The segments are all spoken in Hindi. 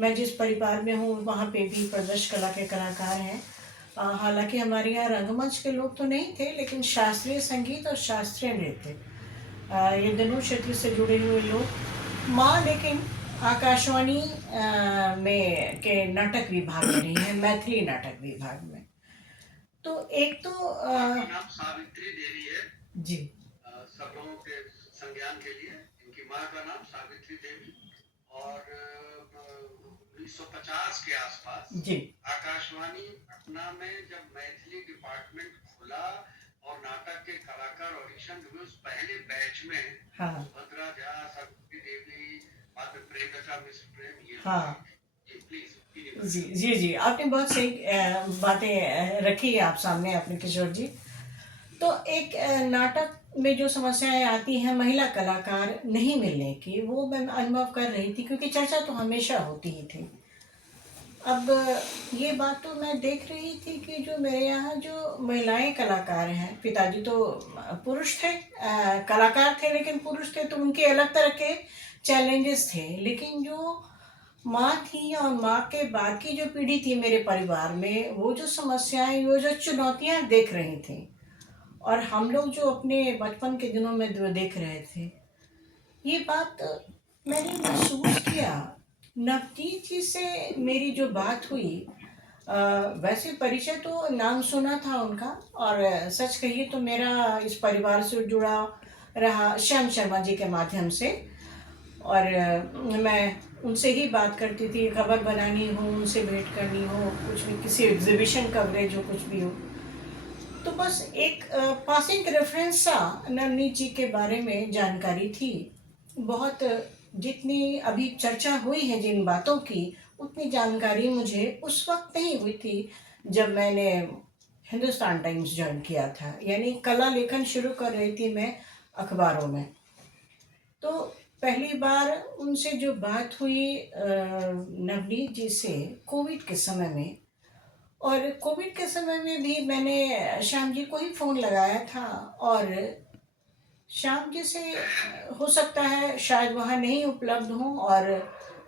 मैं जिस परिवार में हूँ वहाँ पे भी प्रदर्शन कला के कलाकार हैं। हालाँकि हमारे यहाँ रंगमंच के लोग तो नहीं थे, लेकिन शास्त्रीय संगीत और शास्त्रीय नृत्य ये दोनों क्षेत्र से जुड़े हुए लोग। माँ लेकिन आकाशवाणी में के नाटक विभाग में रही हैं, मैथिली नाटक विभाग में। तो एक तो माँ का नाम सावित्री देवी है। जी। सब लोगों के संज्ञान के लिए इनकी माँ का नाम सावित्री देवी और 1950 के आसपास जी। आकाशवाणी पटना में जब मैथिली डिपार्टमेंट खुला और नाटक के कलाकार ऑडिशन हुए उस पहले बैच में हाँ। सुभद्रा झा, सावित्री देवी, बाद में प्रेमलता मिश्र प्रेम ये हाँ। जी प्लीज। जी, जी, जी। आपने बहुत सही बातें रखी है आप सामने अपने किशोर जी। तो एक नाटक में जो समस्याएँ आती हैं महिला कलाकार नहीं मिलने की, वो मैं अनुभव कर रही थी क्योंकि चर्चा तो हमेशा होती ही थी। अब ये बात तो मैं देख रही थी कि जो मेरे यहाँ जो महिलाएँ कलाकार हैं, पिताजी तो पुरुष थे, कलाकार थे लेकिन पुरुष थे तो उनके अलग तरह के चैलेंजेस थे। लेकिन जो माँ थी और माँ के बाद की जो पीढ़ी थी मेरे परिवार में, वो जो समस्याएँ, वो जो चुनौतियाँ देख रही थीं और हम लोग जो अपने बचपन के दिनों में जो देख रहे थे, ये बात मैंने महसूस किया। नवजीत जी से मेरी जो बात हुई, अ, वैसे परिचय तो नाम सुना था उनका और सच कहिए तो मेरा इस परिवार से जुड़ाव रहा श्याम शर्मा जी के माध्यम से। और मैं उनसे ही बात करती थी, खबर बनानी हो, उनसे भेंट करनी हो, कुछ भी किसी एग्ज़िबिशन कवरेज हो, कुछ भी हो। तो बस एक पासिंग रेफ़रेंस सा नवनीत जी के बारे में जानकारी थी। बहुत जितनी अभी चर्चा हुई है जिन बातों की, उतनी जानकारी मुझे उस वक़्त नहीं हुई थी जब मैंने हिंदुस्तान टाइम्स जॉइन किया था। यानी कला लेखन शुरू कर रही थी मैं अखबारों में। तो पहली बार उनसे जो बात हुई नवनीत जी से कोविड के समय में, और कोविड के समय में भी मैंने श्याम जी को ही फ़ोन लगाया था और श्याम जी से हो सकता है शायद वहाँ नहीं उपलब्ध हों और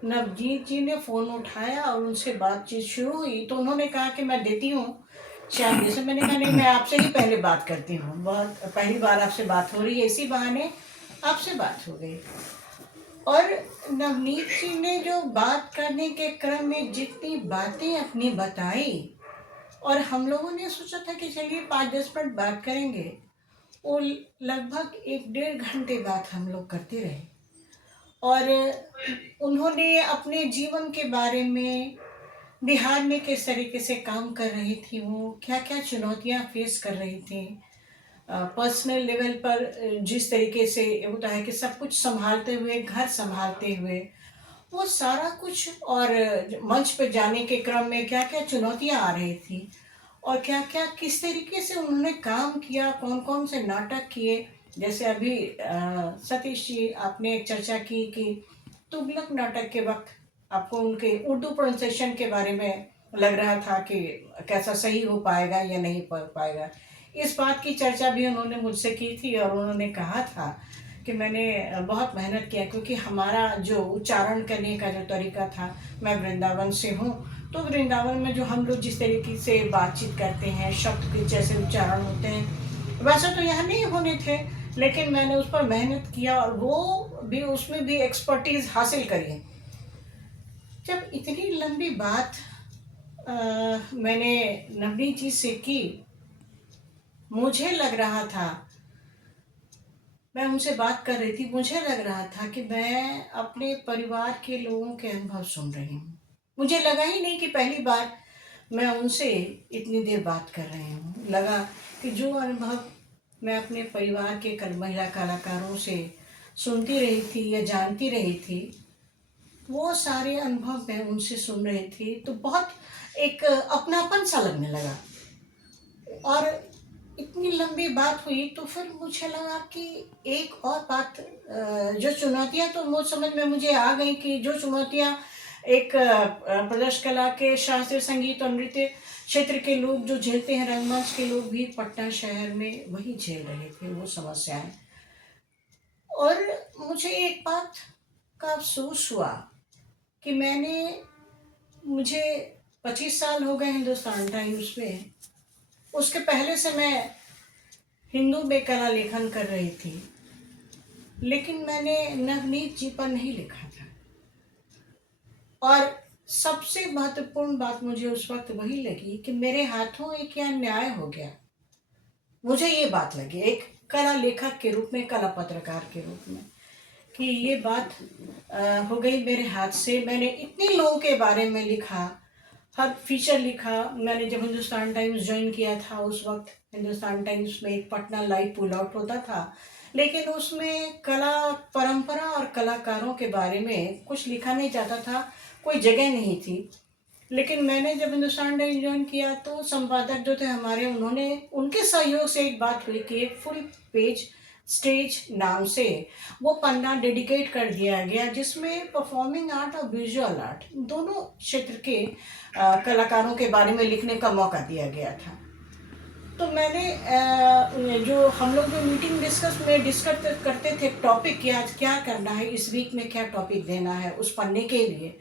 नवजीत जी ने फ़ोन उठाया और उनसे बातचीत शुरू हुई तो उन्होंने कहा कि मैं देती हूँ श्याम जी से। मैंने कहा नहीं, मैं आपसे ही पहले बात करती हूँ, बहुत पहली बार आपसे बात हो रही है, इसी बहाने आपसे बात हो गई। और नवनीत जी ने जो बात करने के क्रम में जितनी बातें अपनी बताई और हम लोगों ने सोचा था कि चलिए 5-10 मिनट बात करेंगे, वो लगभग 1 डेढ़ घंटे बात हम लोग करते रहे। और उन्होंने अपने जीवन के बारे में, बिहार में किस तरीके से काम कर रही थी वो, क्या-क्या चुनौतियाँ फेस कर रही थीं, पर्सनल लेवल पर जिस तरीके से होता है कि सब कुछ सँभालते हुए, घर सँभालते हुए, वो सारा कुछ और मंच पे जाने के क्रम में क्या-क्या चुनौतियाँ आ रही थी और क्या-क्या किस तरीके से उन्होंने काम किया, कौन-कौन से नाटक किए। जैसे अभी सतीश जी आपने एक चर्चा की कि तुगलक नाटक के वक़्त आपको उनके उर्दू प्रोनंसिएशन के बारे में लग रहा था कि कैसा सही हो पाएगा या नहीं पाएगा। इस बात की चर्चा भी उन्होंने मुझसे की थी और उन्होंने कहा था कि मैंने बहुत मेहनत किया क्योंकि हमारा जो उच्चारण करने का जो तरीका था, मैं वृंदावन से हूँ, तो वृंदावन में जो हम लोग जिस तरीके से बातचीत करते हैं, शब्द के जैसे उच्चारण होते हैं, वैसे तो यहाँ नहीं होने थे, लेकिन मैंने उस पर मेहनत किया और वो भी उसमें भी एक्सपर्टीज़ हासिल करी है। जब इतनी लंबी बात अ, मैंने नवनीत जी से की, मुझे लग रहा था, मैं उनसे बात कर रही थी, मुझे लग रहा था कि मैं अपने परिवार के लोगों के अनुभव सुन रही हूँ। मुझे लगा ही नहीं कि पहली बार मैं उनसे इतनी देर बात कर रही हूँ। लगा कि जो अनुभव मैं अपने परिवार के महिला कलाकारों से सुनती रही थी या जानती रही थी, वो सारे अनुभव मैं उनसे सुन रही थी, तो बहुत एक अपनापन सा लगने लगा। और इतनी लंबी बात हुई तो फिर मुझे लगा कि एक और बात, जो चुनौतियाँ तो वो समझ में मुझे आ गई कि जो चुनौतियाँ एक प्रदर्शन कला के शास्त्रीय संगीत और नृत्य क्षेत्र के लोग जो झेलते हैं, रंगमंच के लोग भी पटना शहर में वही झेल रहे थे वो समस्याएं। और मुझे एक बात का अफसोस हुआ कि मैंने मुझे 25 साल हो गए हिंदुस्तान टाइम्स में। उसके पहले से मैं हिंदू में कला लेखन कर रही थी, लेकिन मैंने नवनीत जी पर नहीं लिखा था। और सबसे महत्वपूर्ण बात मुझे उस वक्त वही लगी कि मेरे हाथों एक क्या न्याय हो गया। मुझे ये बात लगी एक कला लेखक के रूप में, कला पत्रकार के रूप में, कि ये बात हो गई मेरे हाथ से। मैंने इतने लोगों के बारे में लिखा, हर फीचर लिखा। मैंने जब हिंदुस्तान टाइम्स ज्वाइन किया था उस वक्त हिंदुस्तान टाइम्स में एक पटना लाइव पुल आउट होता था, लेकिन उसमें कला परंपरा और कलाकारों के बारे में कुछ लिखा नहीं जाता था, कोई जगह नहीं थी। लेकिन मैंने जब हिंदुस्तान टाइम्स ज्वाइन किया तो संपादक जो थे हमारे, उन्होंने उनके सहयोग से एक बात हुई कि एक फुल पेज स्टेज नाम से वो पन्ना डेडिकेट कर दिया गया, जिसमें परफॉर्मिंग आर्ट और विजुअल आर्ट दोनों क्षेत्र के कलाकारों के बारे में लिखने का मौका दिया गया था। तो मैंने जो हम लोग जो मीटिंग डिस्कस करते थे टॉपिक कि आज क्या करना है, इस वीक में क्या टॉपिक देना है उस पन्ने के लिए।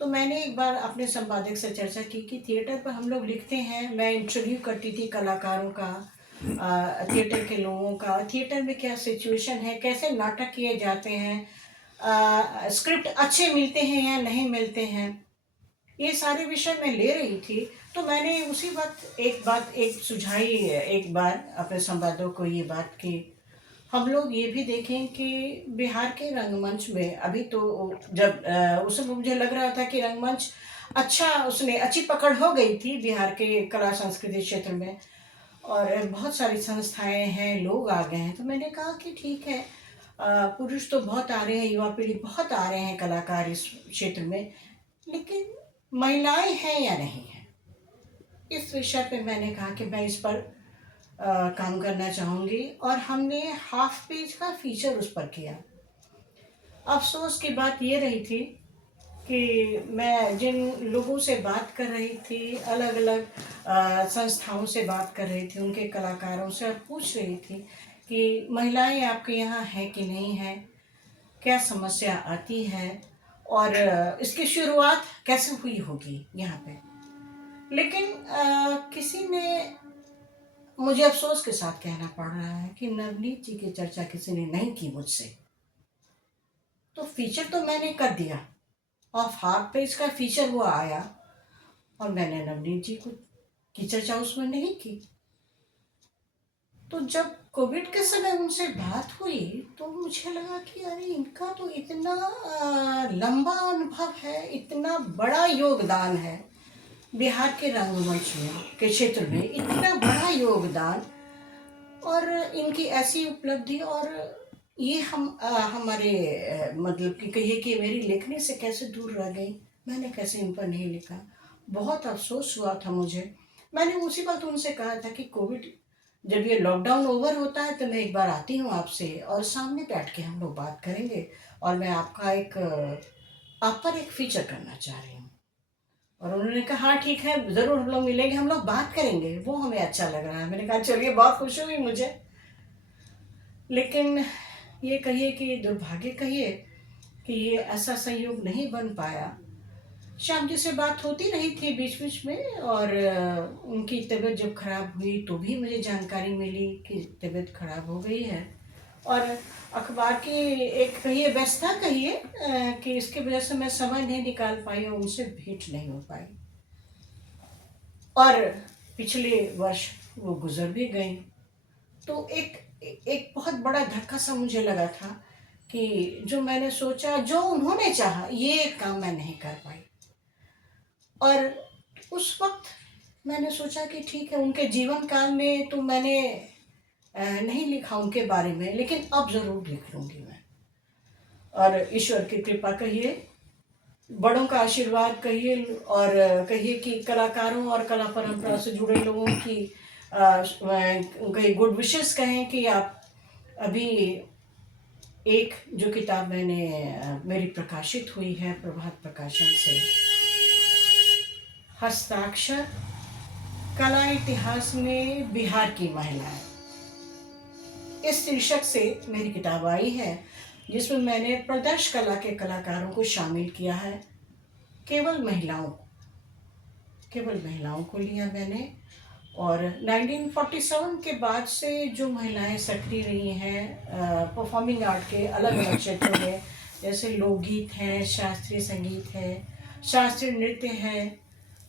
तो मैंने एक बार अपने संपादक से चर्चा की कि थिएटर पर हम लोग लिखते हैं, मैं इंटरव्यू करती थी कलाकारों का, थिएटर के लोगों का, थिएटर में क्या सिचुएशन है, कैसे नाटक किए जाते हैं, स्क्रिप्ट अच्छे मिलते हैं या नहीं मिलते हैं, ये सारे विषय मैं ले रही थी। तो मैंने उसी वक्त एक सुझाई, एक बार अपने संवादक को ये बात कि हम लोग ये भी देखें कि बिहार के रंगमंच में अभी तो जब उस समय मुझे लग रहा था कि रंगमंच उसने अच्छी पकड़ हो गई थी बिहार के कला संस्कृति क्षेत्र में, और बहुत सारी संस्थाएं हैं, लोग आ गए हैं। तो मैंने कहा कि ठीक है, पुरुष तो बहुत आ रहे हैं, युवा पीढ़ी बहुत आ रहे हैं कलाकार इस क्षेत्र में, लेकिन महिलाएं हैं या नहीं है। इस विषय पे मैंने कहा कि मैं इस पर काम करना चाहूँगी, और हमने हाफ पेज का फीचर उस पर किया। अफसोस की बात ये रही थी कि मैं जिन लोगों से बात कर रही थी, अलग अलग संस्थाओं से बात कर रही थी, उनके कलाकारों से, और पूछ रही थी कि महिलाएं आपके यहाँ हैं कि नहीं हैं, क्या समस्या आती है, और इसकी शुरुआत कैसे हुई होगी यहाँ पे। लेकिन किसी ने, मुझे अफसोस के साथ कहना पड़ रहा है कि नवनीत जी की चर्चा किसी ने नहीं की मुझसे। तो फीचर तो मैंने कर दिया, और हाफ पेज का फीचर वो आया, और मैंने नवनीत जी को की चर्चा उसमें नहीं की। तो जब कोविड के समय उनसे बात हुई तो मुझे लगा कि अरे इनका तो इतना लंबा अनुभव है, इतना बड़ा योगदान है बिहार के रंगमंच में के क्षेत्र में, इतना बड़ा योगदान, और इनकी ऐसी उपलब्धि, और ये हमारे मतलब कि कहिए कि मेरी लेखनी से कैसे दूर रह गई, मैंने कैसे इन पर नहीं लिखा। बहुत अफसोस हुआ था मुझे। मैंने उसी वक्त उनसे कहा था कि कोविड जब ये लॉकडाउन ओवर होता है तो मैं एक बार आती हूँ आपसे, और सामने बैठ के हम लोग बात करेंगे, और मैं आप पर एक फीचर करना चाह रही हूँ। और उन्होंने कहा हाँ ठीक है, ज़रूर हम लोग मिलेंगे, हम लोग बात करेंगे, वो हमें अच्छा लग रहा है। मैंने कहा चलिए, बहुत खुशी हुई मुझे। लेकिन ये कहिए कि दुर्भाग्य कहिए कि ये ऐसा संयोग नहीं बन पाया। श्याम जी से बात होती रही थी बीच बीच में, और उनकी तबीयत जब खराब हुई तो भी मुझे जानकारी मिली कि तबीयत खराब हो गई है, और अखबार की एक कहिए व्यस्तता कहिए कि इसकी वजह से मैं समय नहीं निकाल पाई और उनसे भेंट नहीं हो पाई। और पिछले वर्ष वो गुजर भी गई। तो एक एक बहुत बड़ा धक्का सा मुझे लगा था कि जो मैंने सोचा, जो उन्होंने चाहा, ये काम मैं नहीं कर पाई। और उस वक्त मैंने सोचा कि ठीक है, उनके जीवन काल में तो मैंने नहीं लिखा उनके बारे में, लेकिन अब ज़रूर लिख लूँगी मैं। और ईश्वर की कृपा कहिए, बड़ों का आशीर्वाद कहिए, और कहिए कि कलाकारों और कला परंपरा से जुड़े लोगों की कहीं गुड विशेस कहें कि आप अभी एक जो किताब मेरी प्रकाशित हुई है प्रभात प्रकाशन से, हस्ताक्षर कला इतिहास में बिहार की महिलाएं, इस शीर्षक से मेरी किताब आई है, जिसमें मैंने प्रदर्श कला के कलाकारों को शामिल किया है, केवल महिलाओं को। केवल महिलाओं को लिया मैंने। और 1947 के बाद से जो महिलाएं सक्रिय रही हैं परफॉर्मिंग आर्ट के अलग अलग क्षेत्रों में, जैसे लोकगीत है, शास्त्रीय संगीत है, शास्त्रीय नृत्य है,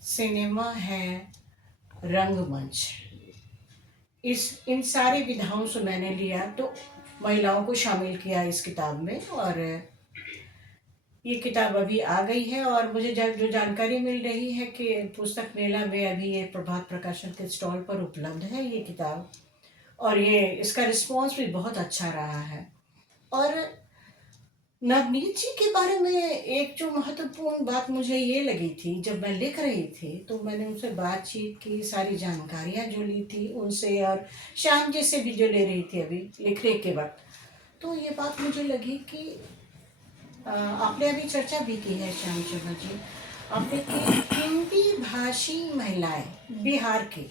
सिनेमा है, रंगमंच, इस इन सारी विधाओं से मैंने लिया तो महिलाओं को शामिल किया इस किताब में। और ये किताब अभी आ गई है और मुझे जो जानकारी मिल रही है कि पुस्तक मेला में अभी ये प्रभात प्रकाशन के स्टॉल पर उपलब्ध है ये किताब, और ये इसका रिस्पांस भी बहुत अच्छा रहा है। और नवनीत जी के बारे में एक जो महत्वपूर्ण बात मुझे ये लगी थी, जब मैं लिख रही थी तो मैंने उनसे बातचीत की, सारी जानकारियाँ जो ली थी उनसे, और श्याम जी से भी जो ले रही थी अभी लिखने के वक्त, तो ये बात मुझे लगी कि आपने अभी चर्चा भी की है श्याम शर्मा जी, आपने कि हिंदी भाषी महिलाएं बिहार की,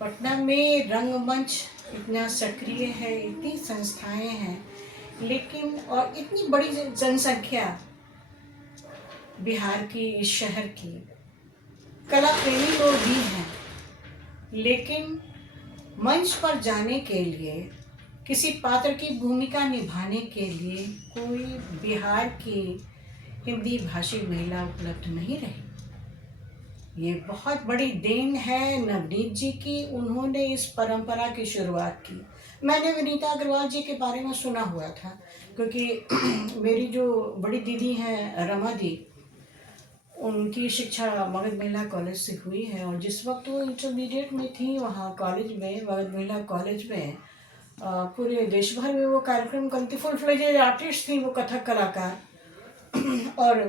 पटना में रंगमंच इतना सक्रिय है, इतनी संस्थाएं हैं, लेकिन और इतनी बड़ी जनसंख्या बिहार की, इस शहर की, कला प्रेमी लोग भी हैं, लेकिन मंच पर जाने के लिए, किसी पात्र की भूमिका निभाने के लिए कोई बिहार की हिंदी भाषी महिला उपलब्ध नहीं रही। ये बहुत बड़ी देन है नवनीत जी की, उन्होंने इस परंपरा की शुरुआत की। मैंने विनीता अग्रवाल जी के बारे में सुना हुआ था, क्योंकि मेरी जो बड़ी दीदी हैं रमा दी, उनकी शिक्षा मगध महिला कॉलेज से हुई है, और जिस वक्त वो इंटरमीडिएट में थी वहाँ कॉलेज में, मगध महिला कॉलेज में, पूरे देश भर में वो कार्यक्रम करती, फुल फ्लेजेड आर्टिस्ट थी वो, कथक कलाकार। और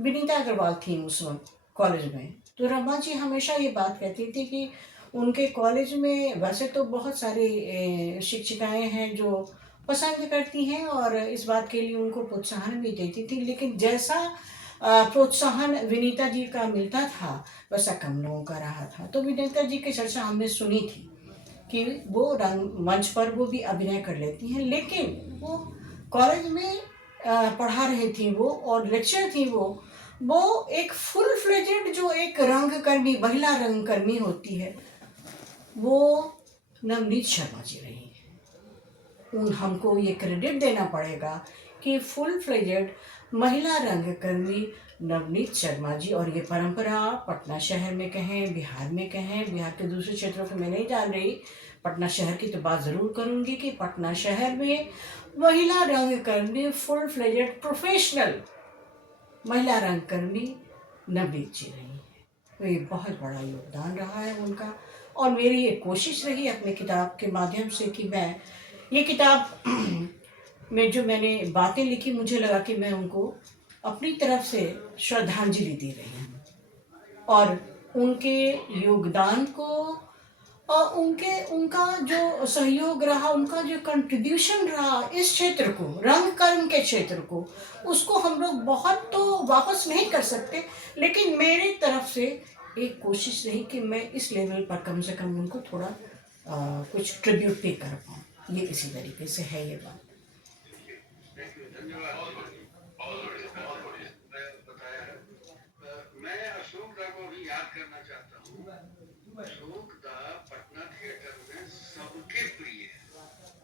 विनीता अग्रवाल थी उस वक्त कॉलेज में। तो रमा जी हमेशा ये बात कहती थी कि उनके कॉलेज में वैसे तो बहुत सारी शिक्षिकाएं हैं जो पसंद करती हैं और इस बात के लिए उनको प्रोत्साहन भी देती थी, लेकिन जैसा प्रोत्साहन विनीता जी का मिलता था वैसा कम लोगों का रहा था। तो विनीता जी की चर्चा हमने सुनी थी कि वो रंग मंच पर वो भी अभिनय कर लेती हैं, लेकिन वो कॉलेज में पढ़ा रही थी वो, और लेक्चर थी वो एक फुल फ्लेजेड जो एक रंगकर्मी, महिला रंगकर्मी होती है, वो नवनीत शर्मा जी रही हैं। हमको ये क्रेडिट देना पड़ेगा कि फुल फ्लेजेड महिला रंगकर्मी नवनीत शर्मा जी, और ये परंपरा पटना शहर में कहें, बिहार में कहें, बिहार के दूसरे क्षेत्रों को मैं नहीं जान रही, पटना शहर की तो बात ज़रूर करूँगी कि पटना शहर में महिला रंगकर्मी, फुल फ्लेजेड प्रोफेशनल महिला रंगकर्मी नवनीत जी रही हैं। तो ये बहुत बड़ा योगदान रहा है उनका, और मेरी ये कोशिश रही अपने किताब के माध्यम से कि मैं ये किताब में जो मैंने बातें लिखी, मुझे लगा कि मैं उनको अपनी तरफ से श्रद्धांजलि दे रही हूँ, और उनके योगदान को और उनका जो सहयोग रहा, उनका जो कंट्रीब्यूशन रहा इस क्षेत्र को, रंगकर्म के क्षेत्र को, उसको हम लोग बहुत तो वापस नहीं कर सकते, लेकिन मेरी तरफ से एक कोशिश रही कि मैं इस लेवल पर कम से कम उनको थोड़ा कुछ ट्रिब्यूट भी कर पाऊँ। ये इसी तरीके से है ये बात। थैंक यू, धन्यवाद। बहुत बताया है। मैं अशोक दा को भी याद करना चाहता हूँ। अशोक